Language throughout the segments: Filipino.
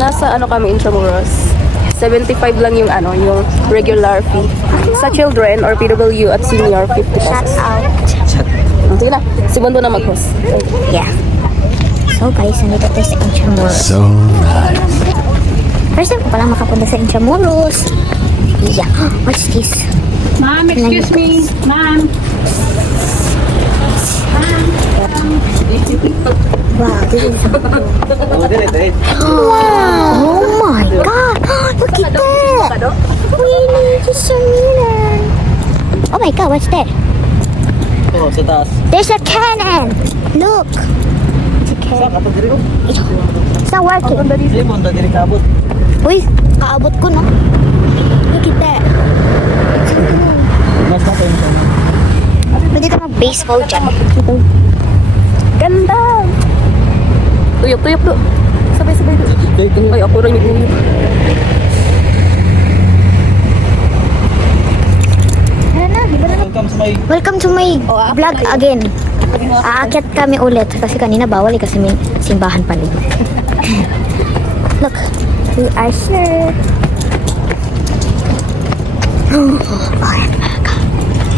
Nasa ano kami, Intramuros. 75 lang yung ano, yung regular fee. Sa children or PW at senior, 50 pesos. Shout out. Sige na, si Bondo na mag-host. Yeah. So guys, nandito tayo sa Intramuros. So nice. First time ko palang makapunta sa Intramuros. Yeah. What's this? Ma'am, excuse me. Ma'am. Wow, this is wow! Oh my god! Look at that! We need to submit. Oh my god, what's that? Oh, sa taas. There's a cannon! Look! It's a cannon. It's not working. Hindi mo, hindi kabot. Uy, kaabot ko no? Look at that. Mas natin. Pwede ka mag-baseball dyan. Ganda! Tuyok, tuyok do. Sabay-sabay do. Ay, ako rin yung tuyok. Welcome sa may... Welcome to my vlog again. Aakyat kami ulit kasi kanina bawal kasi may simbahan pa rin. Look, we are here. Oh my God.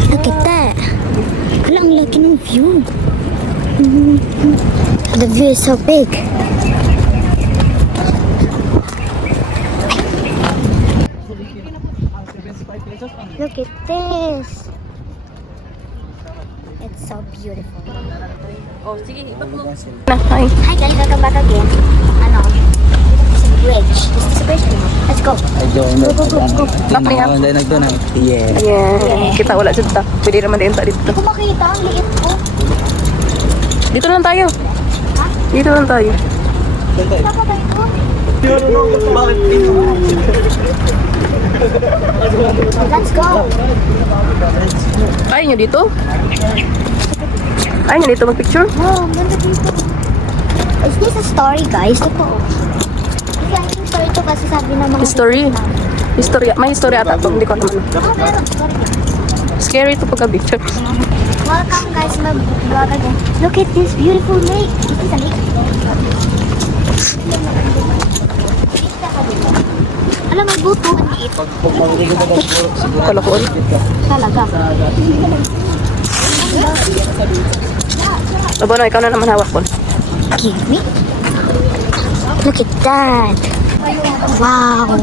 Look at that. Wala, ang laki ng view. The view is so big. Look at this. It's so beautiful. Oh, sige, ibat mo. Na, hi. Hi guys, welcome back again. Ano? It's a bridge. This is a bridge. Let's go. Ay, doon. Go. Tapos yan. Hindi, nagdoon. Yeah. Yeah. Kita wala dyan ta. Pwede naman din ta dito. Kung makita, ang liit ko. Dito lang tayo. Dito lang tayo. Saka tayo ko. Let's go. Ayaw nyo dito? Ayaw nyo dito mag-picture? Wow, ganda dito. Is this a story, guys? Ito. Kasi yung story to kasi sabi ng mga... History. History. May history ata to. Hindi ko naman. Oh, meron. Story. Scary to pagka-picture. Welcome guys to my vlog again. Look at this beautiful lake. Is this a lake? Alam mo, buto. Ang liit. Kalakon. Talaga. Abo na, ikaw na naman hawak, Bon. Give me. Look at that. Wow.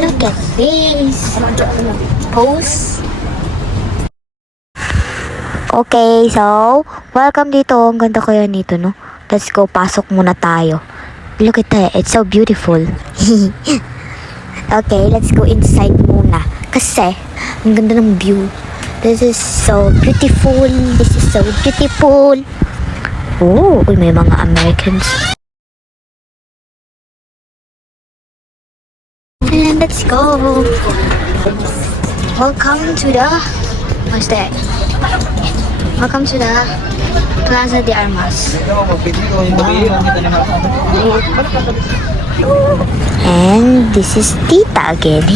Look at this. Pose. Okay, so, welcome dito. Ang ganda ko yan dito, no? Let's go, pasok muna tayo. Look at that, it's so beautiful. Okay, let's go inside muna. Kasi, ang ganda ng view. This is so beautiful. This is so beautiful. Oh, uy, may mga Americans. And let's go. Welcome to the... What's that? Welcome to the Plaza de Armas. And this is Tita again.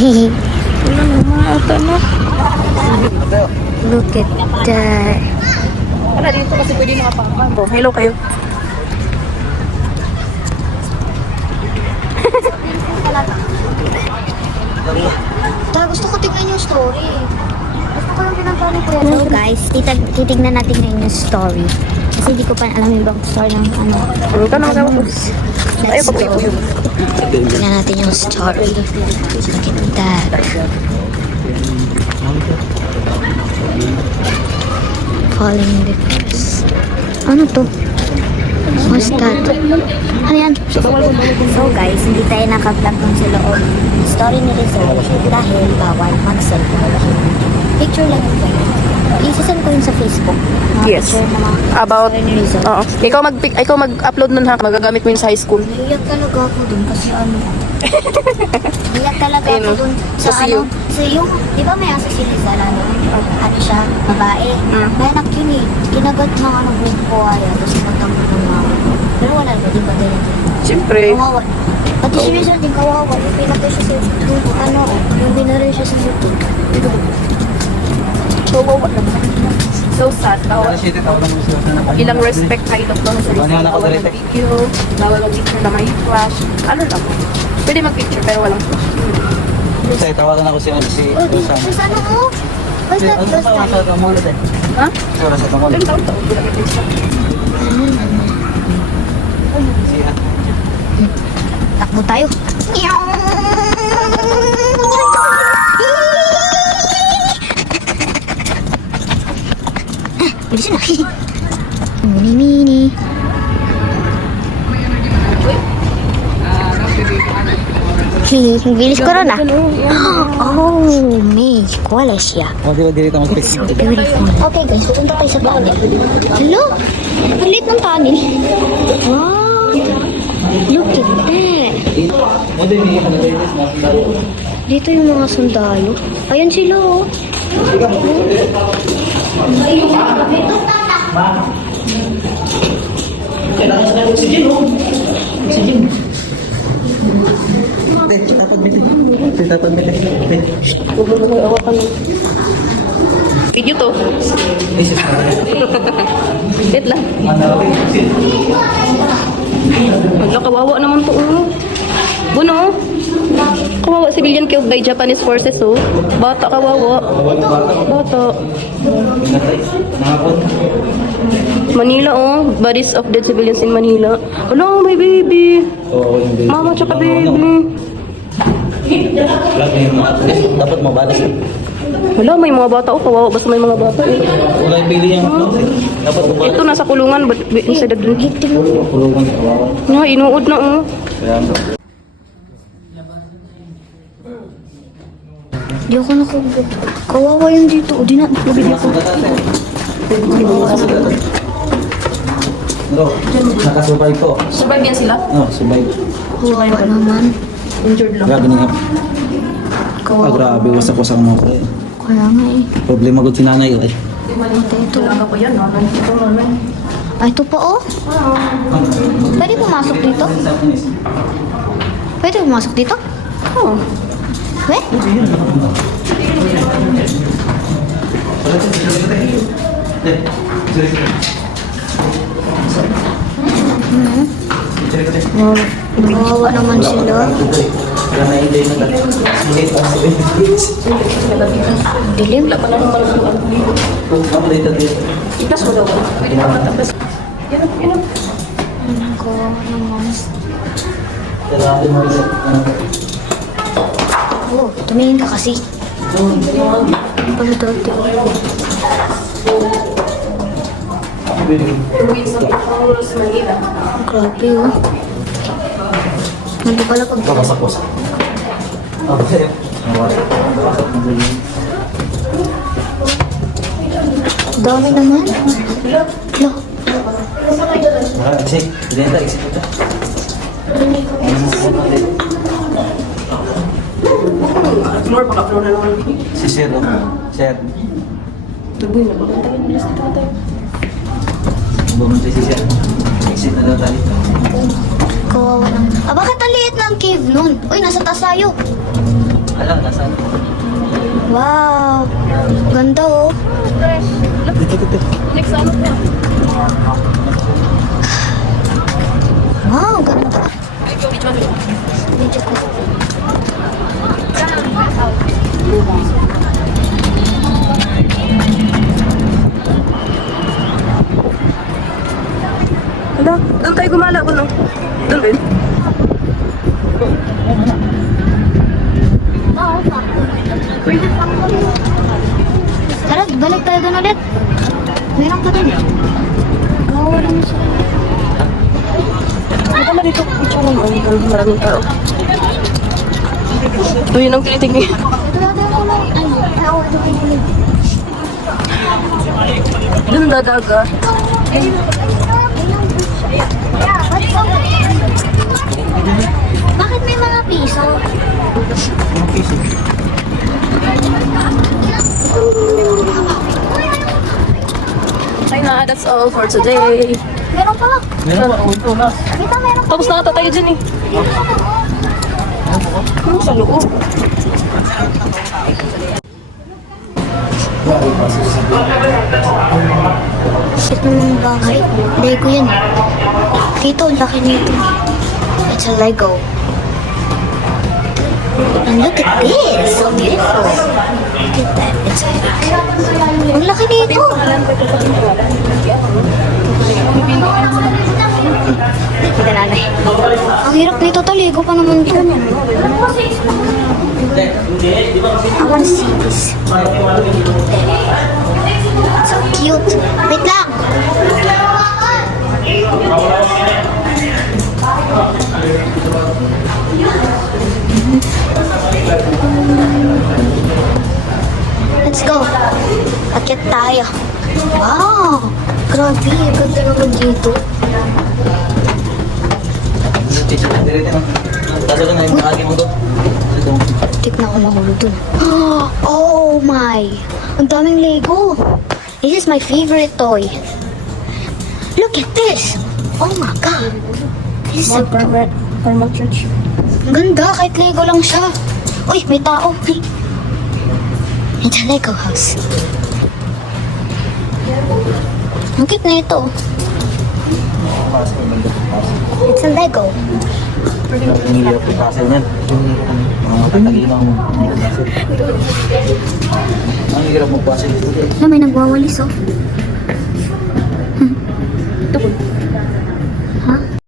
Look at that. Wala dito kasi pwede nakapakan. Oh, hello kayo. Gusto ko tignan yung story. Gusto ko lang pinapano ko yan. So guys, titignan natin ngayon yung story. Kasi hindi ko pa alam yung ibang story ng ano. Ano ka naman ako? Let's go. Tignan natin yung story. Look at that. Falling leaves. Ano to? What's that? Ano yan? So guys, hindi tayo naka-vlog dun sa loob. Story ni Rizal dahil bawal mag-cellphone. Picture lang yun guys. I-send ko yun sa Facebook. Mga Yes. picture ng mga About, story ni Rizal. oo. Ikaw mag-upload nun ha. Magagamit mo yun sa high school. Iyak talaga ako dun kasi ano. Iyak talaga ako Ayun, dun sa sa siyo. ano. So yung, di ba may asa si Rizal ano? Ano siya? Babae. May anak yun eh. Kinagat ng ano buhay. Tapos natanggap ng mga. Pero wala ba? Di ba tayo? Siyempre. Kawawa. Pati si Rizal din kawawa. Yung pinatay siya sa ano. Yung binaril siya sa YouTube. Kawawa naman. So sad. Bawal. Kasi tawag lang mo sila. Ilang respect na ito lang sa Ano ako bawal dito? mag-video, bawal mag-picture na may flash. Ano lang. Pwede mag-picture pero walang flash. Kasi tawagan ako si Rosan. Tapos ano mo? Basta, Ano sa tawag basta. sa tumulit eh? Ha? Sura sa tumulit. Ilang taon to? Wala ka picture. Takbo tayo. Bilisan na. Mini. Bilis ko rin ah. Oh, may eskwela siya. Kasi dito mag-picture. Beautiful. Okay guys, pupunta tayo sa tunnel. Hello? Ang liit ng tunnel. Wow. Look at that. Dito yung mga sundalo. Ayan sila oh. Tapad miti. Video to. Wait lang. Wala, kawawa naman to. Buno. Kawawa, civilian killed by Japanese forces, oh. Bata, kawawa. Bata. Manila, oh. Bodies of dead civilians in Manila. Wala, may baby. Mama tsaka baby. Dapat mabalas. Wala, may mga bata, oh. Kawawa, basta may mga bata, eh. Wala yung pili yan. Dapat mabalas. Ito, nasa kulungan, but inside the drink. Kulungan. Nga, inuod na, oh. Di ako nakagod. Kawawa yun dito. O di na. Nabili ako. Bro, nakasurvive ko. Survive yan sila? No, survive. Kawawa naman. Injured lang. Grabe niya. Kawawa. Grabe, wasak-wasak mo ko. Kaya nga eh. Problema ko sinanay ko eh. Ito. Talaga ko yan, no? Ito naman. Ay, ito pa oh. Pwede pumasok dito? Pwede pumasok dito? Oh. Weh? Kawawa naman sila. Dilim. Wala pa lang malusuan. Ipas mo daw. Pwede pa matapos. Yan, yan. Kawawa naman. Oh, tumingin ka kasi. Pala dati. Tuwid sa Pangulong sa Manila. Grabe oh. Hindi pala pag... Wasak-wasak. Dami naman. Lo. Exit. Dito, exit ito. Floor, baka floor na naman. Si Sir, oh. Sir. Tuloy na, baka tayo. Bilis dito tayo. Bumantay si Sir. Exit na daw tayo. Kawawa naman. Ah, bakit ang liit ng cave nun? Uy, nasa taas tayo. Alam, nasaan? Wow. Ganda oh. Next, ano pa? Wow, ganda. Medyo ko. Hala, doon tayo gumala ko, no? Doon rin. Tara, balik tayo doon ulit. Meron ka doon. Kawawa naman sila. Maganda dito. Picture mo. Maraming tao. Ito yun ang tinitingin. Ito natin ko lang. Ay, kawawa naman. Doon dadaga. Bakit may mga piso? Ayun na, that's all for today. Meron pa. Meron pa. Ito na. Kita meron pa. Tapos nakata tayo dyan eh. Sa loob. Shit naman ng bahay. Lego yun eh. Dito, ang laki nito. It's a Lego. And look at this. So beautiful. Look at that. It's big. Ang laki nito. Kita nanay. Ang hirap nito to. Lego pa naman to. I wanna see this. So cute. Wait lang. Let's go. Akyat tayo. Wow! Grabe, ang ganda naman dito. Tasa ka na yung makagi mo to. Tik na ako mahulog dun. Oh my! Ang daming Lego. This is my favorite toy. Look at this! Oh my God! This is a Formal church. Ang ganda, kahit Lego lang siya. Uy, may tao. It's a Lego house. Ang cute na ito. It's a Lego. Ang hirap yung puzzle niyan. Mga tataginaw mo. Ang hirap mo puzzle dito. Na, may nagwawalis oh.